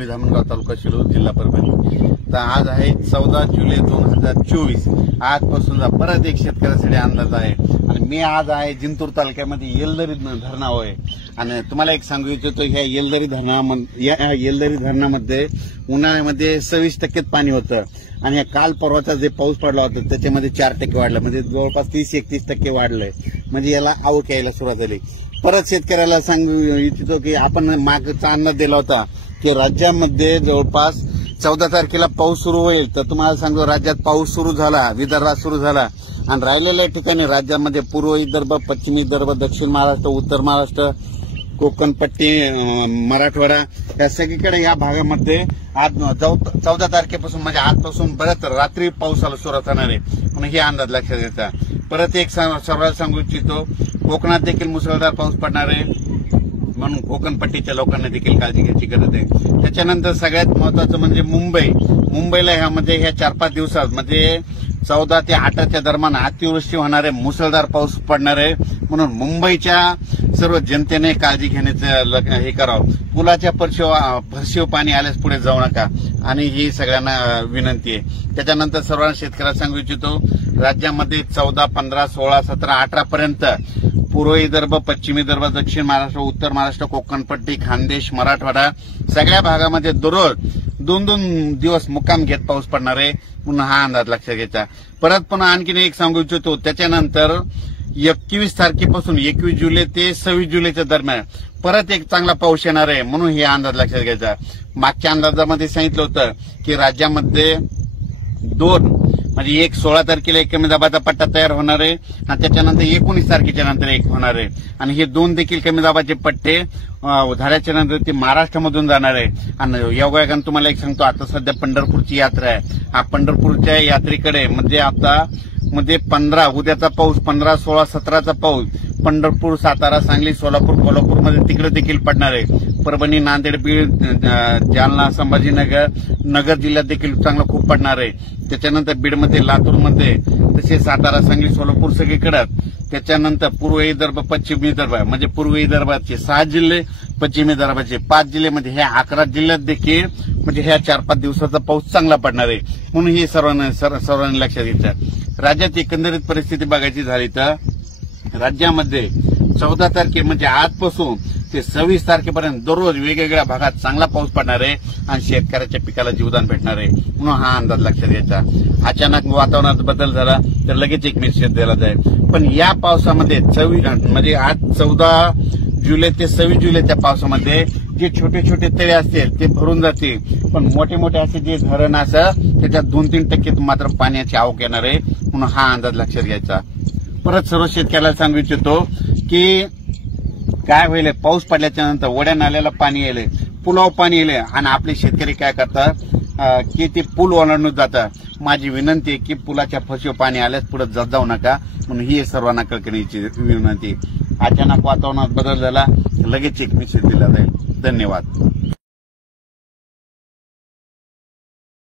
पिंपळी धामणगाव तालुका शिरूर जिल्हा परभणी। तर आज आहे 14 जुलै 2024। आजपासून परत एक शेतकऱ्यासाठी अंदाज आहे आणि मी आज आहे जिंतूर तालुक्यामध्ये येलदरी धरणावर आहे। आणि तुम्हाला एक सांगू इच्छितो, ह्या येलदरी धरणामध्ये उन्हाळ्यामध्ये 26% पाणी होतं आणि काल परवाचा जे पाऊस पडला होता त्याच्यामध्ये 4% वाढलं, म्हणजे जवळपास 30-31% वाढलंय। म्हणजे याला आवक यायला सुरुवात झाली। परत शेतकऱ्याला सांगू इच्छितो की आपण मागचा अंदाज दिला होता की राज्यामध्ये जवळपास 14 तारखेला पाऊस सुरू होईल। तर तुम्हाला सांगतो राज्यात पाऊस सुरू झाला, विदर्भात सुरू झाला आणि राहिलेल्या ठिकाणी राज्यामध्ये पूर्व विदर्भ, पश्चिम विदर्भ, दक्षिण महाराष्ट्र, उत्तर महाराष्ट्र, कोकण पट्टी, मराठवाडा या सगळीकडे या भागामध्ये आज 14 तारखेपासून म्हणजे आजपासून बरंच रात्री पावसाला सुरुवात होणार आहे म्हणून हे अंदाज लक्षात घ्यायचा। परत एक सर्वांना सांगू इच्छितो, कोकणात देखील मुसळधार पाऊस पडणार आहे म्हणून कोकण पट्टीच्या लोकांना देखील काळजी घ्यायची गरज आहे। त्याच्यानंतर सगळ्यात महत्वाचं म्हणजे मुंबईला ह्यामध्ये ह्या 4-5 दिवसात म्हणजे 14 ते 8च्या दरम्यान अतिवृष्टी होणार आहे, मुसळधार पाऊस पडणार आहे म्हणून मुंबईच्या सर्व जनतेने काळजी घेण्याचं हे करावं। पुलाच्या फरशीव पाणी आल्यास पुढे जाऊ नका आणि ही सगळ्यांना विनंती आहे। त्याच्यानंतर सर्वांना शेतकऱ्याला सांगू इच्छितो, राज्यामध्ये 14, 15, 16, 17, 18 पर्यंत पूर्व विदर्भ, पश्चिम विदर्भ, दक्षिण महाराष्ट्र, उत्तर महाराष्ट्र, कोकणपट्टी, खानदेश, मराठवाडा सगळ्या भागामध्ये दररोज 2-2 दिवस मुक्काम घेत पाऊस पडणार आहे म्हणून हा अंदाज लक्षात घ्यायचा। परत पुन्हा आणखीन एक सांगू इच्छितो, त्याच्यानंतर 21 तारखेपासून 21 जुलै ते 26 जुलैच्या दरम्यान परत एक चांगला पाऊस येणार आहे म्हणून हे अंदाज लक्षात घ्यायचा। मागच्या अंदाजामध्ये सांगितलं होतं की राज्यामध्ये 2 म्हणजे एक 16 तारखेला एक कमी दाबाचा पट्टा तयार होणार आहे आणि त्याच्यानंतर 19 तारखेच्या नंतर एक होणार आहे आणि हे 2 देखील कमी दाबाचे पट्टे झाल्याच्या नंतर ते महाराष्ट्रामधून जाणार आहे। आणि योगायोगाने तुम्हाला एक सांगतो, आता सध्या पंढरपूरची यात्रा आहे। हा पंढरपूरच्या यात्रेकडे म्हणजे आता उद्याचा पाऊस 15, 16, 17चा पाऊस पंढरपूर, सातारा, सांगली, सोलापूर, कोल्हापूरमध्ये तिकडे देखील पडणार आहे। परभणी, नांदेड, बीड, जालना, संभाजीनगर, नगर जिल्ह्यात देखील चांगला खूप पडणार आहे। त्याच्यानंतर बीडमध्ये, लातूरमध्ये, तसेच सातारा, सांगली, सोलापूर सगळीकडे। त्याच्यानंतर पूर्व विदर्भ, पश्चिम विदर्भ म्हणजे पूर्व विदर्भाचे 6 जिल्हे, पश्चिम विदर्भाचे 5 जिल्हे म्हणजे ह्या 11 जिल्ह्यात देखील म्हणजे ह्या 4-5 दिवसाचा पाऊस चांगला पडणार आहे म्हणून हे सर्वांनी लक्षात घ्यायचं। राज्यात एकंदरीत परिस्थिती बघायची झाली तर राज्यामध्ये 14 तारखे म्हणजे आजपासून ते 26 तारखेपर्यंत दररोज वेगवेगळ्या भागात चांगला पाऊस पडणार आहे आणि शेतकऱ्याच्या पिकाला जीवदान भेटणार आहे म्हणून हा अंदाज लक्षात घ्यायचा। अचानक वातावरणात बदल झाला तर लगेच एक मेसेज दिला जाईल, पण या पावसामध्ये म्हणजे आज 14 जुलै ते 26 जुलैच्या पावसामध्ये जे छोटे छोटे तळे असतील ते भरून जातील, पण मोठे मोठे असे जे धरण असं त्याच्यात 2-3% मात्र पाण्याची आवक येणार आहे म्हणून हा अंदाज लक्षात घ्यायचा। परत सर्व शेतकऱ्याला सांगू इच्छितो की काय होईल, पाऊस पडल्याच्या नंतर वड्या नाल्याला पाणी येईल, पुलावर पाणी येईल आणि आपले शेतकरी काय करतात की ते पूल ओलांडून जातात। माझी विनंती आहे की पुलाच्या फरशीवर पाणी आल्यास पुढे जाऊ नका म्हणून ही सर्वांना कळकळीची विनंती। अचानक वातावरणात बदल झाला लगेच एक मेसेज दिला जाईल। धन्यवाद।